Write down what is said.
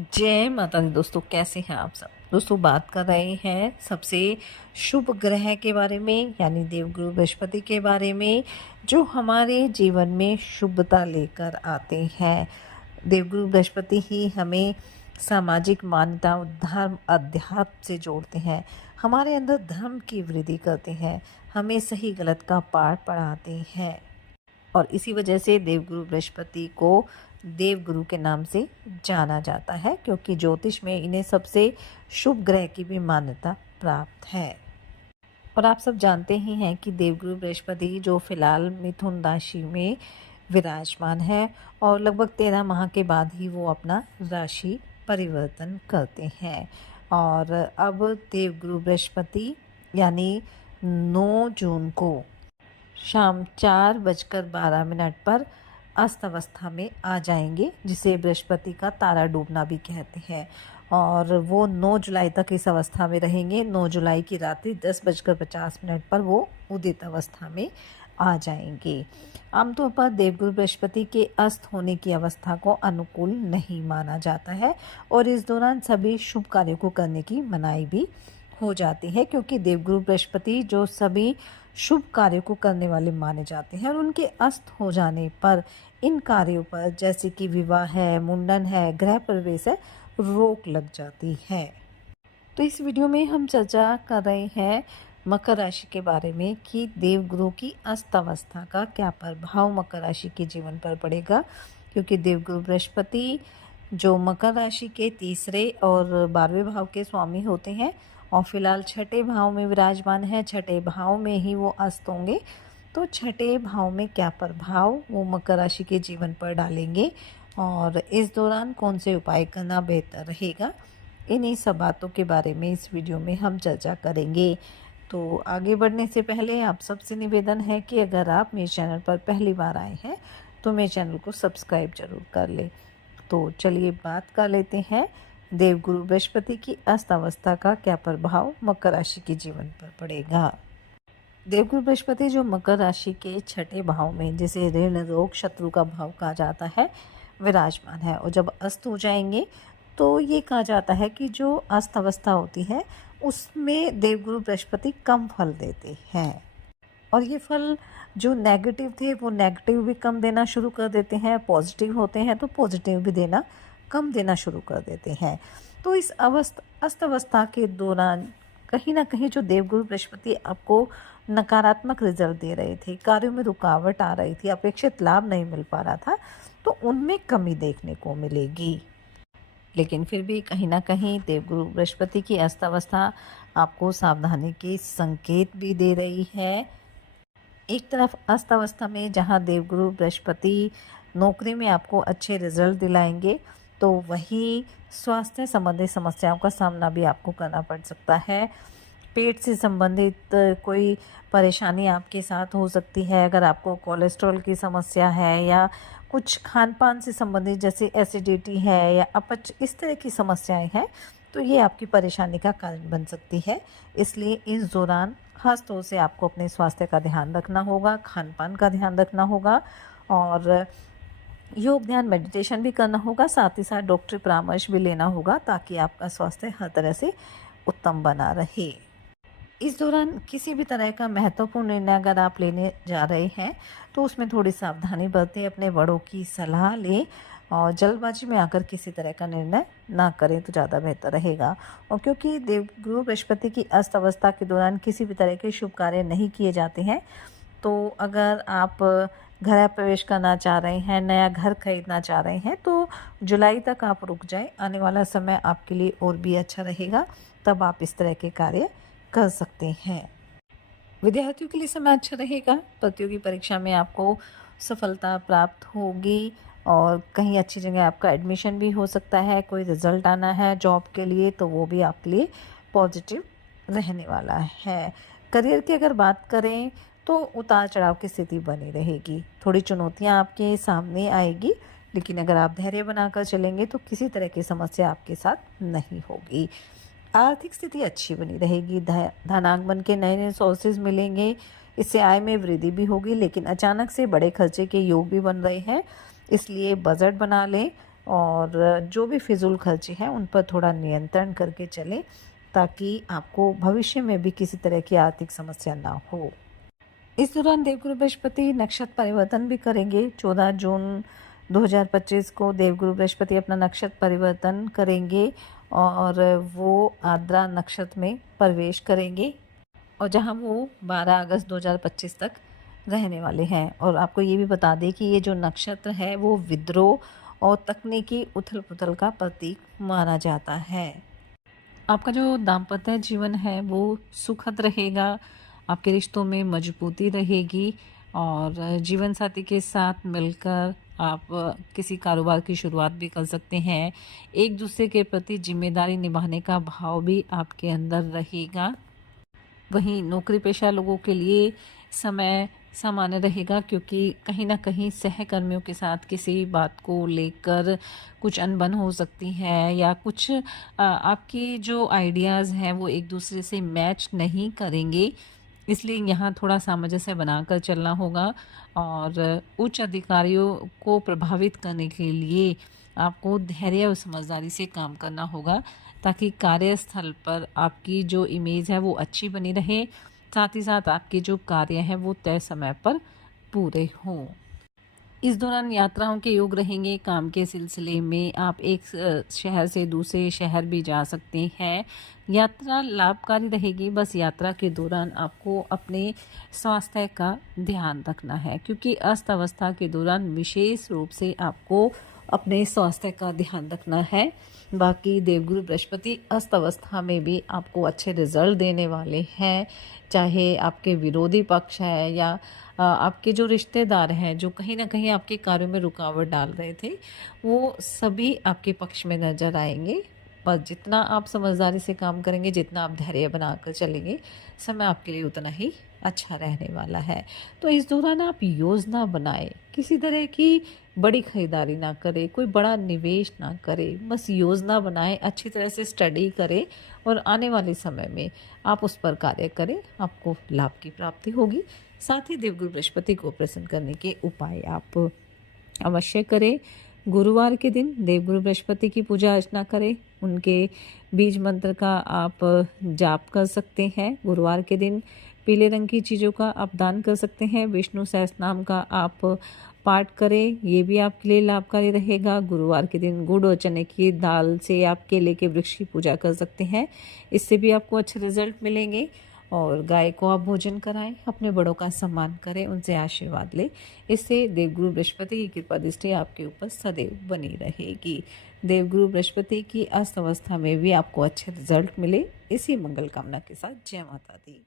जय माता दी। दोस्तों कैसे हैं आप सब। दोस्तों बात कर रहे हैं सबसे शुभ ग्रह के बारे में, यानी देवगुरु बृहस्पति के बारे में, जो हमारे जीवन में शुभता लेकर आते हैं। देवगुरु बृहस्पति ही हमें सामाजिक मान्यता, धर्म, अध्यात्म से जोड़ते हैं, हमारे अंदर धर्म की वृद्धि करते हैं, हमें सही गलत का पाठ पढ़ाते हैं। और इसी वजह से देवगुरु बृहस्पति को देवगुरु के नाम से जाना जाता है, क्योंकि ज्योतिष में इन्हें सबसे शुभ ग्रह की भी मान्यता प्राप्त है। और आप सब जानते ही हैं कि देवगुरु बृहस्पति जो फिलहाल मिथुन राशि में विराजमान है और लगभग 13 माह के बाद ही वो अपना राशि परिवर्तन करते हैं। और अब देवगुरु बृहस्पति यानी 9 जून को शाम 4:12 पर अस्त अवस्था में आ जाएंगे, जिसे बृहस्पति का तारा डूबना भी कहते हैं। और वो 9 जुलाई तक इस अवस्था में रहेंगे। 9 जुलाई की रात्रि 10:50 पर वो उदित अवस्था में आ जाएंगे। आमतौर पर देवगुरु बृहस्पति के अस्त होने की अवस्था को अनुकूल नहीं माना जाता है और इस दौरान सभी शुभ कार्यों को करने की मनाही भी हो जाती है, क्योंकि देवगुरु बृहस्पति जो सभी शुभ कार्यों को करने वाले माने जाते हैं और उनके अस्त हो जाने पर इन कार्यों पर, जैसे कि विवाह है, मुंडन है, गृह प्रवेश है, रोक लग जाती है। तो इस वीडियो में हम चर्चा कर रहे हैं मकर राशि के बारे में कि देवगुरु की अस्त अवस्था का क्या प्रभाव मकर राशि के जीवन पर पड़ेगा, क्योंकि देवगुरु बृहस्पति जो मकर राशि के तीसरे और 12वें भाव के स्वामी होते हैं और फिलहाल छठे भाव में विराजमान है। छठे भाव में ही वो अस्त होंगे। तो छठे भाव में क्या प्रभाव वो मकर राशि के जीवन पर डालेंगे और इस दौरान कौन से उपाय करना बेहतर रहेगा, इन्हीं सब बातों के बारे में इस वीडियो में हम चर्चा करेंगे। तो आगे बढ़ने से पहले आप सबसे निवेदन है कि अगर आप मेरे चैनल पर पहली बार आए हैं तो मेरे चैनल को सब्सक्राइब जरूर कर ले। तो चलिए बात कर लेते हैं देवगुरु बृहस्पति की अस्त अवस्था का क्या प्रभाव मकर राशि के जीवन पर पड़ेगा। देवगुरु बृहस्पति जो मकर राशि के छठे भाव में, जिसे ऋण रोग शत्रु का भाव कहा जाता है, विराजमान है। और जब अस्त हो जाएंगे तो ये कहा जाता है कि जो अस्त अवस्था होती है उसमें देवगुरु बृहस्पति कम फल देते हैं और ये फल जो नेगेटिव थे वो नेगेटिव भी कम देना शुरू कर देते हैं, पॉजिटिव होते हैं तो पॉजिटिव भी देना कम देना शुरू कर देते हैं। तो इस अस्त अवस्था के दौरान कहीं ना कहीं जो देवगुरु बृहस्पति आपको नकारात्मक रिजल्ट दे रहे थे, कार्यों में रुकावट आ रही थी, अपेक्षित लाभ नहीं मिल पा रहा था, तो उनमें कमी देखने को मिलेगी। लेकिन फिर भी कहीं ना कहीं देवगुरु बृहस्पति की अस्त अवस्था आपको सावधानी के संकेत भी दे रही है। एक तरफ अस्त अवस्था में जहां देवगुरु बृहस्पति नौकरी में आपको अच्छे रिजल्ट दिलाएंगे, तो वही स्वास्थ्य संबंधी समस्याओं का सामना भी आपको करना पड़ सकता है। पेट से संबंधित कोई परेशानी आपके साथ हो सकती है। अगर आपको कोलेस्ट्रॉल की समस्या है या कुछ खान पान से संबंधित जैसे एसिडिटी है या अपच, इस तरह की समस्याएं हैं, तो ये आपकी परेशानी का कारण बन सकती है। इसलिए इस दौरान खास तौर से आपको अपने स्वास्थ्य का ध्यान रखना होगा, खान पान का ध्यान रखना होगा और योग, ध्यान, मेडिटेशन भी करना होगा। साथ ही साथ डॉक्टरी परामर्श भी लेना होगा ताकि आपका स्वास्थ्य हर तरह से उत्तम बना रहे। इस दौरान किसी भी तरह का महत्वपूर्ण निर्णय अगर आप लेने जा रहे हैं तो उसमें थोड़ी सावधानी बरतें, अपने बड़ों की सलाह लें और जल्दबाजी में आकर किसी तरह का निर्णय ना करें तो ज़्यादा बेहतर रहेगा। और क्योंकि देवगुरु बृहस्पति की अस्त अवस्था के दौरान किसी भी तरह के शुभ कार्य नहीं किए जाते हैं, तो अगर आप गृह प्रवेश करना चाह रहे हैं, नया घर खरीदना चाह रहे हैं, तो जुलाई तक आप रुक जाए। आने वाला समय आपके लिए और भी अच्छा रहेगा, तब आप इस तरह के कार्य कर सकते हैं। विद्यार्थियों के लिए समय अच्छा रहेगा। प्रतियोगी परीक्षा में आपको सफलता प्राप्त होगी और कहीं अच्छी जगह आपका एडमिशन भी हो सकता है। कोई रिजल्ट आना है जॉब के लिए तो वो भी आपके लिए पॉजिटिव रहने वाला है। करियर की अगर बात करें तो उतार चढ़ाव की स्थिति बनी रहेगी, थोड़ी चुनौतियां आपके सामने आएगी, लेकिन अगर आप धैर्य बनाकर चलेंगे तो किसी तरह की समस्या आपके साथ नहीं होगी। आर्थिक स्थिति अच्छी बनी रहेगी, धनागमन के नए नए सोर्सेज मिलेंगे, इससे आय में वृद्धि भी होगी, लेकिन अचानक से बड़े खर्चे के योग भी बन रहे हैं, इसलिए बजट बना लें और जो भी फिजूल खर्ची है उन पर थोड़ा नियंत्रण करके चलें, ताकि आपको भविष्य में भी किसी तरह की आर्थिक समस्या ना हो। इस दौरान देवगुरु बृहस्पति नक्षत्र परिवर्तन भी करेंगे। 14 जून 2025 को देवगुरु बृहस्पति अपना नक्षत्र परिवर्तन करेंगे और वो आर्द्रा नक्षत्र में प्रवेश करेंगे, और जहां वो 12 अगस्त 2025 तक रहने वाले हैं। और आपको ये भी बता दें कि ये जो नक्षत्र है वो विद्रोह और तकनीकी उथल पुथल का प्रतीक माना जाता है। आपका जो दाम्पत्य जीवन है वो सुखद रहेगा, आपके रिश्तों में मजबूती रहेगी, और जीवन साथी के साथ मिलकर आप किसी कारोबार की शुरुआत भी कर सकते हैं। एक दूसरे के प्रति जिम्मेदारी निभाने का भाव भी आपके अंदर रहेगा। वहीं नौकरी पेशा लोगों के लिए समय सामान्य रहेगा, क्योंकि कहीं ना कहीं सहकर्मियों के साथ किसी बात को लेकर कुछ अनबन हो सकती है, या कुछ आपकी जो आइडियाज़ हैं वो एक दूसरे से मैच नहीं करेंगे। इसलिए यहाँ थोड़ा सामंजस्य बनाकर चलना होगा, और उच्च अधिकारियों को प्रभावित करने के लिए आपको धैर्य और समझदारी से काम करना होगा, ताकि कार्यस्थल पर आपकी जो इमेज है वो अच्छी बनी रहे, साथ ही साथ आपके जो कार्य हैं वो तय समय पर पूरे हों। इस दौरान यात्राओं के योग रहेंगे। काम के सिलसिले में आप एक शहर से दूसरे शहर भी जा सकते हैं। यात्रा लाभकारी रहेगी, बस यात्रा के दौरान आपको अपने स्वास्थ्य का ध्यान रखना है, क्योंकि अस्त अवस्था के दौरान विशेष रूप से आपको अपने स्वास्थ्य का ध्यान रखना है। बाकी देवगुरु बृहस्पति अस्त अवस्था में भी आपको अच्छे रिजल्ट देने वाले हैं, चाहे आपके विरोधी पक्ष है या आपके जो रिश्तेदार हैं जो कहीं ना कहीं आपके कार्यों में रुकावट डाल रहे थे, वो सभी आपके पक्ष में नज़र आएंगे। पर जितना आप समझदारी से काम करेंगे, जितना आप धैर्य बनाकर चलेंगे, समय आपके लिए उतना ही अच्छा रहने वाला है। तो इस दौरान आप योजना बनाएं, किसी तरह की बड़ी खरीदारी ना करें, कोई बड़ा निवेश ना करें, बस योजना बनाएं, अच्छी तरह से स्टडी करें, और आने वाले समय में आप उस पर कार्य करें, आपको लाभ की प्राप्ति होगी। साथ ही देवगुरु बृहस्पति को प्रसन्न करने के उपाय आप अवश्य करें। गुरुवार के दिन देवगुरु बृहस्पति की पूजा अर्चना करें, उनके बीज मंत्र का आप जाप कर सकते हैं। गुरुवार के दिन पीले रंग की चीज़ों का आप दान कर सकते हैं। विष्णु सहस्त्रनाम का आप पाठ करें, ये भी आपके लिए लाभकारी रहेगा। गुरुवार के दिन गुड़ और चने की दाल से आप केले के वृक्ष की पूजा कर सकते हैं, इससे भी आपको अच्छे रिजल्ट मिलेंगे। और गाय को आप भोजन कराएं, अपने बड़ों का सम्मान करें, उनसे आशीर्वाद लें, इससे देवगुरु बृहस्पति की कृपा दृष्टि आपके ऊपर सदैव बनी रहेगी। देवगुरु बृहस्पति की अस्त अवस्था में भी आपको अच्छे रिजल्ट मिले, इसी मंगल कामना के साथ जय माता दी।